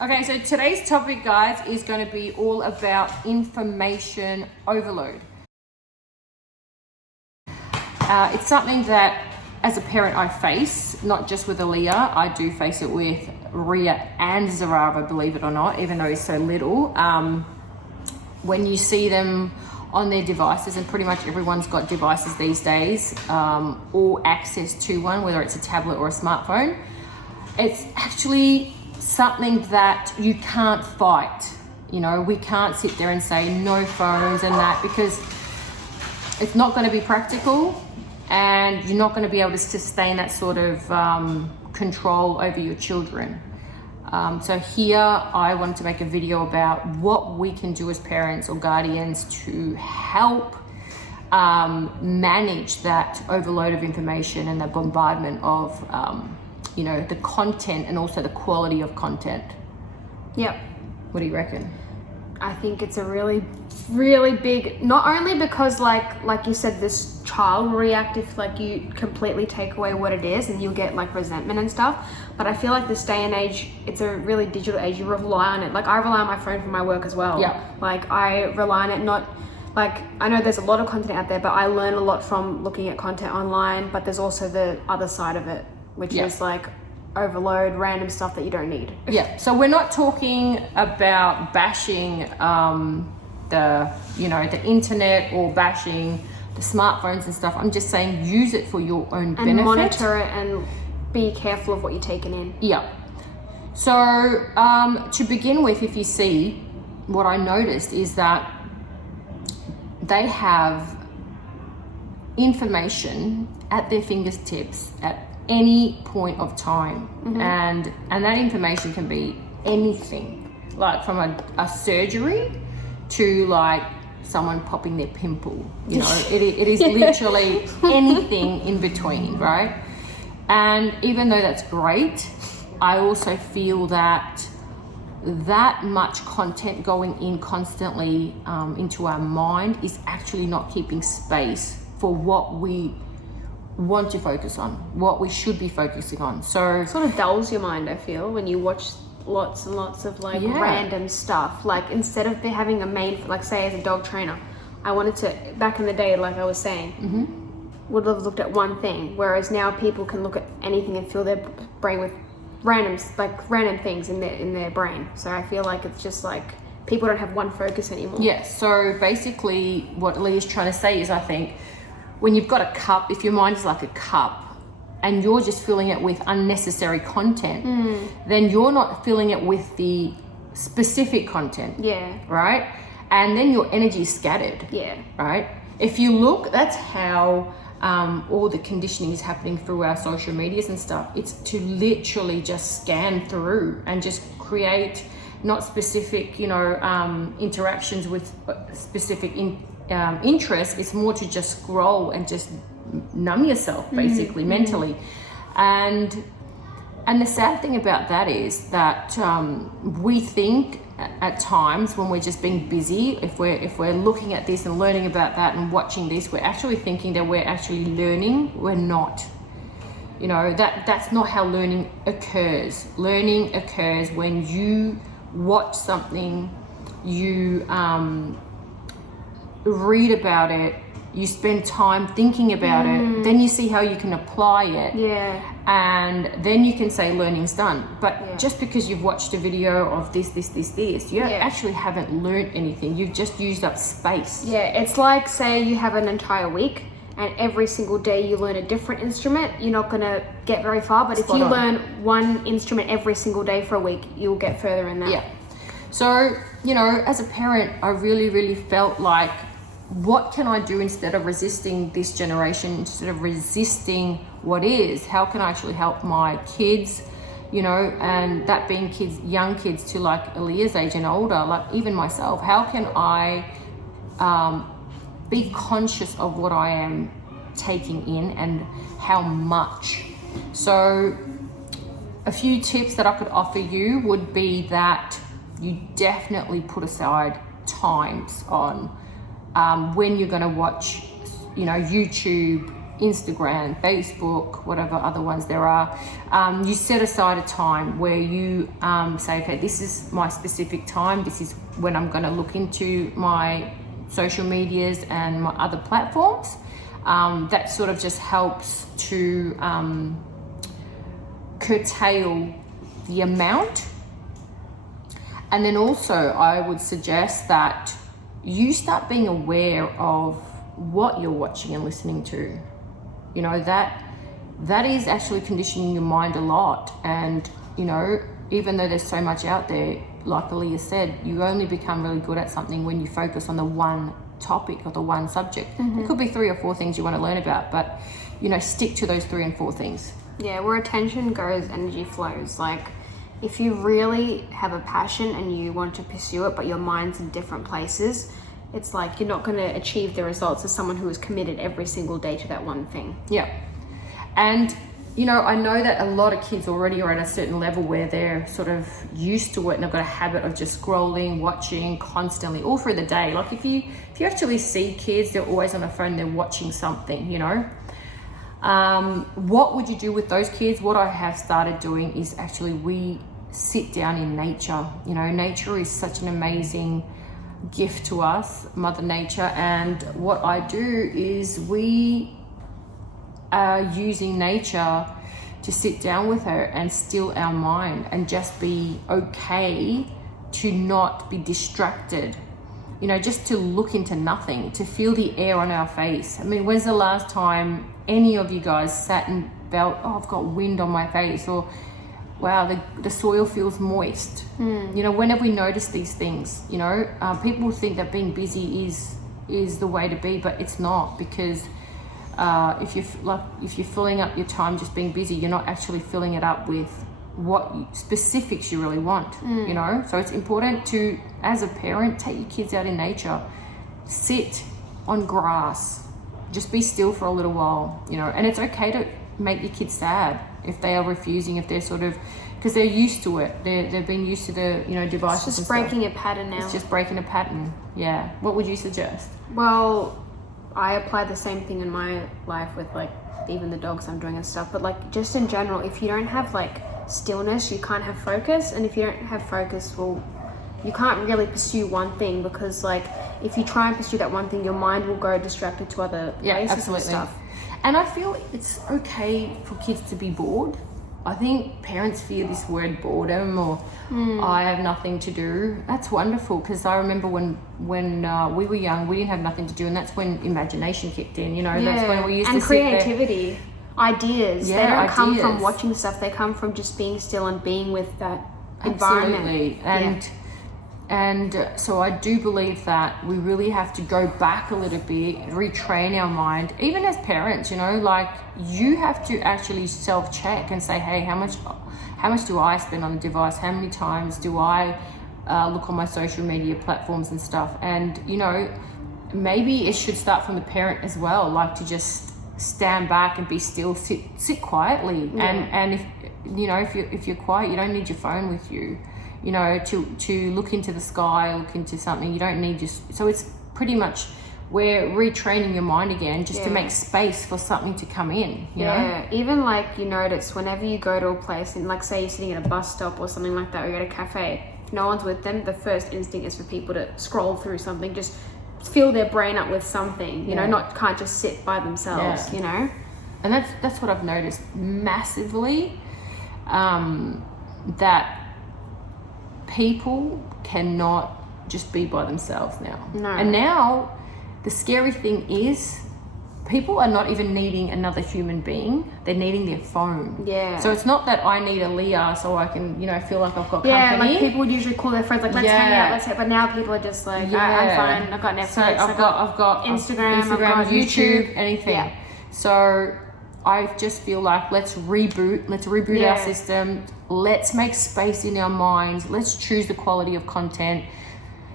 Okay, so today's topic, guys, is going to be all about information overload. It's something that, as a parent, I face, not just with Aaliyah. I do face it with Ria and Zarava, believe it or not, even though he's so little. When you see them on their devices, and pretty much everyone's got devices these days, or access to one, whether it's a tablet or a smartphone, it's actually something that you can't fight. You know, we can't sit there and say no phones and that, because it's not going to be practical, and you're not going to be able to sustain that sort of control over your children. So here I wanted to make a video about what we can do as parents or guardians to help manage that overload of information and that bombardment of the content, and also the quality of content. Yep. What do you reckon? I think it's a really, really big, not only because like you said, this child will react if like you completely take away what it is and you'll get like resentment and stuff, but I feel like this day and age, it's a really digital age. You rely on it. Like I rely on my phone for my work as well. Yeah. Like I rely on it, not like, I know there's a lot of content out there, but I learn a lot from looking at content online, but there's also the other side of it, which is like overload, random stuff that you don't need. Yeah, so we're not talking about bashing the internet or bashing the smartphones and stuff. I'm just saying use it for your own benefit. And monitor it and be careful of what you're taking in. Yeah. So to begin with, if you see, what I noticed is that they have information at their fingertips at any point of time. And that information can be anything, like from a surgery to like someone popping their pimple, you know. it is literally anything in between, right? And even though that's great, I also feel that much content going in constantly into our mind is actually not keeping space for what we want to focus on, what we should be focusing on. So it sort of dulls your mind, I feel, when you watch lots and lots of like random stuff. Like instead of having a main, like say as a dog trainer, I wanted to, back in the day, like I was saying, would have looked at one thing, whereas now people can look at anything and fill their brain with random things in their brain. So I feel like it's just like people don't have one focus anymore. Yeah, so basically what Leah's trying to say is, I think, when you've got a cup, if your mind is like a cup and you're just filling it with unnecessary content, then you're not filling it with the specific content. Yeah. Right? And then your energy is scattered. Yeah. Right? If you look, that's how all the conditioning is happening through our social medias and stuff. It's to literally just scan through and just create not specific, interactions with specific interest. It's more to just scroll and just numb yourself, basically, mentally. And the sad thing about that is that we think at times when we're just being busy, if we're looking at this and learning about that and watching this, we're actually thinking that we're actually learning. We're not. That's not how learning occurs. Learning occurs when you watch something, you read about it, you spend time thinking about it, then you see how you can apply it, and then you can say learning's done. But just because you've watched a video of this, you actually haven't learned anything. You've just used up space. It's like, say you have an entire week and every single day you learn a different instrument, you're not going to get very far. But if you learn one instrument every single day for a week, you'll get further in that. Yeah. So, as a parent, I really, really felt like, what can I do instead of resisting this generation, instead of resisting what is? How can I actually help my kids, and that being kids, young kids to like Aaliyah's age and older, like even myself, how can I be conscious of what I am taking in and how much? So a few tips that I could offer you would be that you definitely put aside times on when you're going to watch, YouTube Instagram, Facebook, whatever other ones there are, you set aside a time where you say, okay, this is my specific time. This is when I'm going to look into my social medias and my other platforms. That sort of just helps to curtail the amount. And then also I would suggest that you start being aware of what you're watching and listening to. You know, that is actually conditioning your mind a lot. And, you know, even though there's so much out there, like Aaliyah said, you only become really good at something when you focus on the one topic or the one subject. It could be 3 or 4 things you want to learn about, but, you know, stick to those 3 and 4 things. Yeah, where attention goes, energy flows. Like, if you really have a passion and you want to pursue it, but your mind's in different places, it's like you're not going to achieve the results as someone who is committed every single day to that one thing. Yeah. And, you know, I know that a lot of kids already are at a certain level where they're sort of used to it and they've got a habit of just scrolling, watching constantly all through the day. Like if you actually see kids, they're always on a phone, they're watching something, you know. What would you do with those kids? What I have started doing is actually we sit down in nature. You know, nature is such an amazing gift to us, Mother Nature, and what I do is we are using nature to sit down with her and still our mind and just be okay to not be distracted. You know, just to look into nothing, to feel the air on our face. I mean, when's the last time any of you guys sat and felt, oh, I've got wind on my face, or wow, the soil feels moist. You know, when have we noticed these things? You know, people think that being busy is the way to be, but it's not, because if you're filling up your time just being busy, you're not actually filling it up with what specifics you really want. You know, so it's important to, as a parent, take your kids out in nature, sit on grass, just be still for a little while. You know, and it's okay to make your kids sad if they are refusing, if they're sort of, because they're used to it, they've been used to the, you know, devices. It's just breaking a pattern now. It's just breaking a pattern. Yeah. What would you suggest? Well, I apply the same thing in my life with like even the dogs I'm doing and stuff, but like just in general, if you don't have like stillness, you can't have focus, and if you don't have focus, well, you can't really pursue one thing, because like if you try and pursue that one thing, your mind will go distracted to other places absolutely. and stuff. And I feel it's okay for kids to be bored. I think parents fear this word boredom, or I have nothing to do. That's wonderful, because I remember when we were young, we didn't have nothing to do, and that's when imagination kicked in. You know, that's when we used to sit there. And creativity, ideas. They don't come from watching stuff. They come from just being still and being with that environment. Absolutely. And so I do believe that we really have to go back a little bit, retrain our mind, even as parents. You know, like you have to actually self-check and say, hey, how much do I spend on the device? How many times do I look on my social media platforms and stuff? And, you know, maybe it should start from the parent as well, like to just stand back and be still, sit quietly. And if, you know, if you're quiet, you don't need your phone with you. You know, to look into the sky, look into something. You don't need so it's pretty much we're retraining your mind again, just to make space for something to come in. You know? Even like you notice whenever you go to a place, and like say you're sitting at a bus stop or something like that, or you're at a cafe, if no one's with them, the first instinct is for people to scroll through something, just fill their brain up with something. You know, can't just sit by themselves. You know, and that's what I've noticed massively. That people cannot just be by themselves now. No. And now the scary thing is people are not even needing another human being, they're needing their phone. Yeah. So it's not that I need a Leah so I can, you know, feel like I've got company. Yeah, like people would usually call their friends like, let's hang out, but now people are just like, I'm fine, I've got Netflix, so I've got Instagram, I've got YouTube, anything. Yeah. So I just feel like let's reboot our system. Let's make space in our minds. Let's choose the quality of content.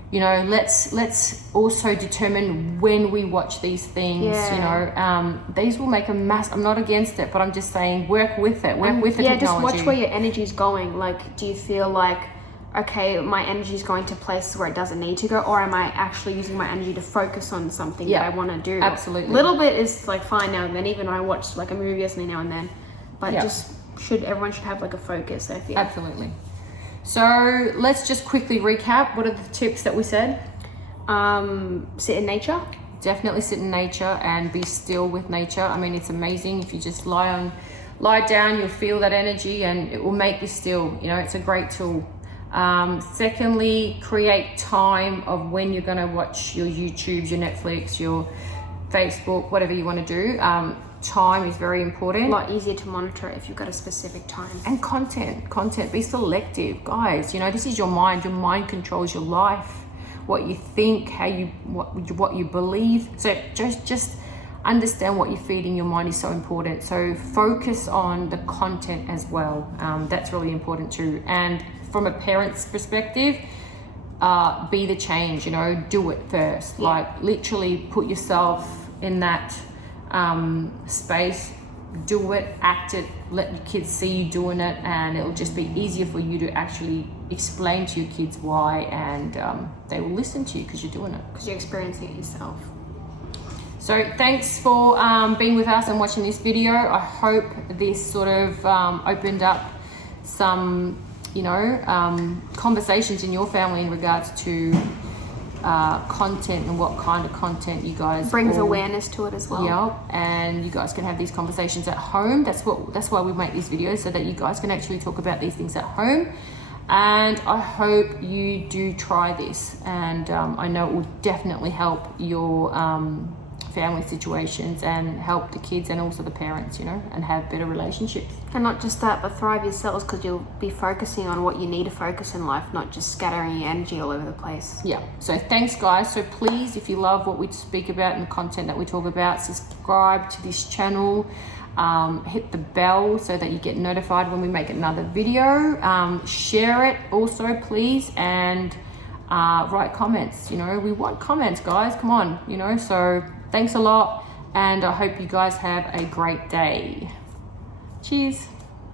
You know, let's also determine when we watch these things. You know, these will make a mass. I'm not against it, but I'm just saying work with it. Work with the technology. Just watch where your energy's going. Like, do you feel like okay, my energy is going to places where it doesn't need to go, or am I actually using my energy to focus on something that I want to do? Absolutely. Little bit is like fine now and then. Even I watch like a movie yesterday now and then, but everyone should have like a focus, I feel. Absolutely. So let's just quickly recap. What are the tips that we said? Sit in nature. Definitely sit in nature and be still with nature. I mean, it's amazing if you just lie down, you'll feel that energy and it will make you still. You know, it's a great tool. Secondly, create time of when you're going to watch your YouTubes, your Netflix, your Facebook, whatever you want to do. Time is very important. A lot easier to monitor if you've got a specific time. And content, be selective, guys. You know, this is your mind. Your mind controls your life, what you think, what you believe. So just understand what you're feeding your mind is so important. So focus on the content as well. That's really important too. And from a parent's perspective, be the change. You know, do it first. Like literally put yourself in that space, do it, act it, let your kids see you doing it, and it'll just be easier for you to actually explain to your kids why, and they will listen to you because you're doing it. Because you're experiencing it yourself. So thanks for being with us and watching this video. I hope this sort of opened up some, conversations in your family in regards to content and what kind of content you guys brings awareness to it as well. Yeah, and you guys can have these conversations at home. That's why we make these videos, so that you guys can actually talk about these things at home. And I hope you do try this, and I know it will definitely help your family situations and help the kids and also the parents, and have better relationships. And not just that, but thrive yourselves, because you'll be focusing on what you need to focus in life, not just scattering your energy all over the place. Yeah, so thanks guys. So please, if you love what we speak about and the content that we talk about, subscribe to this channel, hit the bell so that you get notified when we make another video. Share it also, please, and write comments. We want comments, guys, come on. So thanks a lot, and I hope you guys have a great day. Cheers.